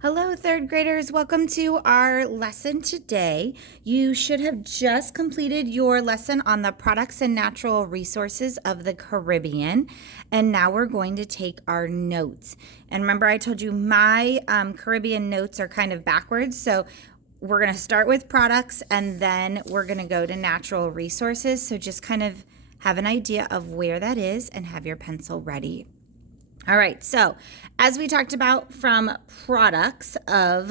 Hello, third graders. Welcome to our lesson today. You should have just completed your lesson on the products and natural resources of the Caribbean. And now we're going to take our notes. And remember, I told you my Caribbean notes are kind of backwards. So we're going to start with products and then we're going to go to natural resources. So just kind of have an idea of where that is and have your pencil ready. All right, so as we talked about from products of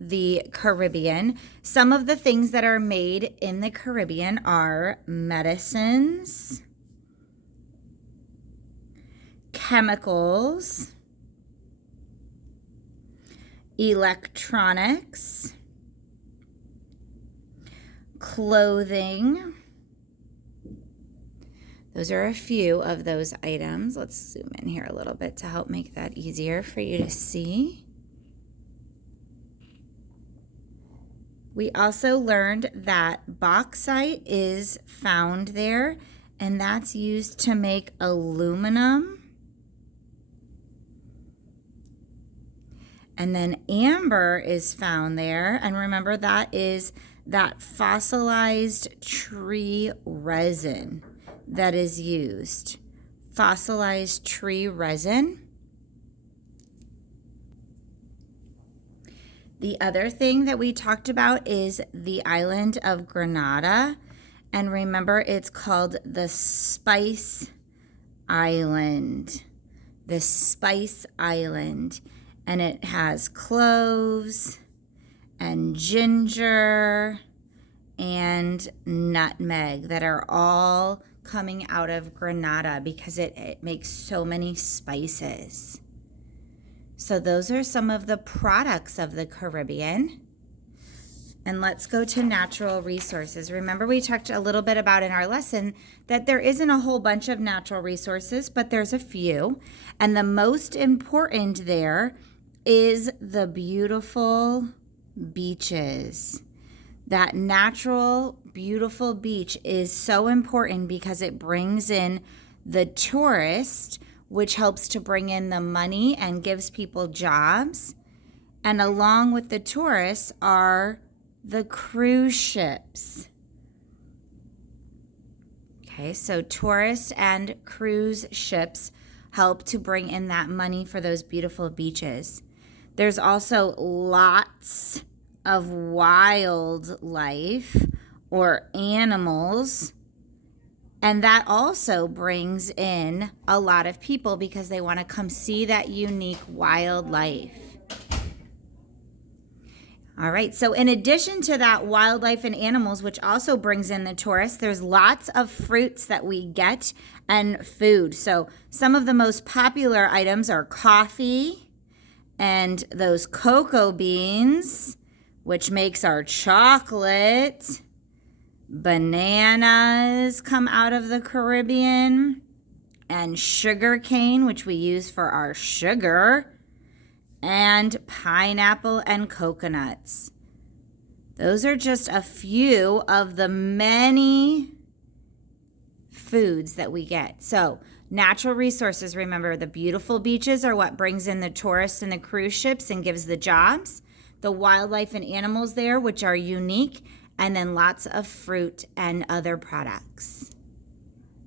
the Caribbean, some of the things that are made in the Caribbean are medicines, chemicals, electronics, clothing. Those are a few of those items. Let's zoom in here a little bit to help make that easier for you to see. We also learned that bauxite is found there, and that's used to make aluminum. And then amber is found there, and remember that is that fossilized tree resin that is used. Fossilized tree resin. The other thing that we talked about is the island of Grenada. And remember, it's called the Spice Island. The Spice Island. And it has cloves and ginger and nutmeg that are all coming out of Grenada because it makes so many spices. So those are some of the products of the Caribbean. And let's go to natural resources. Remember, we talked a little bit about in our lesson that there isn't a whole bunch of natural resources, but there's a few. And the most important there is the beautiful beaches. That natural, beautiful beach is so important because it brings in the tourist, which helps to bring in the money and gives people jobs. And along with the tourists are the cruise ships. Okay, so tourists and cruise ships help to bring in that money for those beautiful beaches. There's also lots of wildlife or animals, and that also brings in a lot of people because they want to come see that unique wildlife. All right, so in addition to that wildlife and animals, which also brings in the tourists, there's lots of fruits that we get and food. So some of the most popular items are coffee and those cocoa beans, which makes our chocolate. Bananas come out of the Caribbean, and sugar cane, which we use for our sugar, and pineapple and coconuts. Those are just a few of the many foods that we get. So natural resources, remember, the beautiful beaches are what brings in the tourists and the cruise ships and gives the jobs. The wildlife and animals there, which are unique, and then lots of fruit and other products.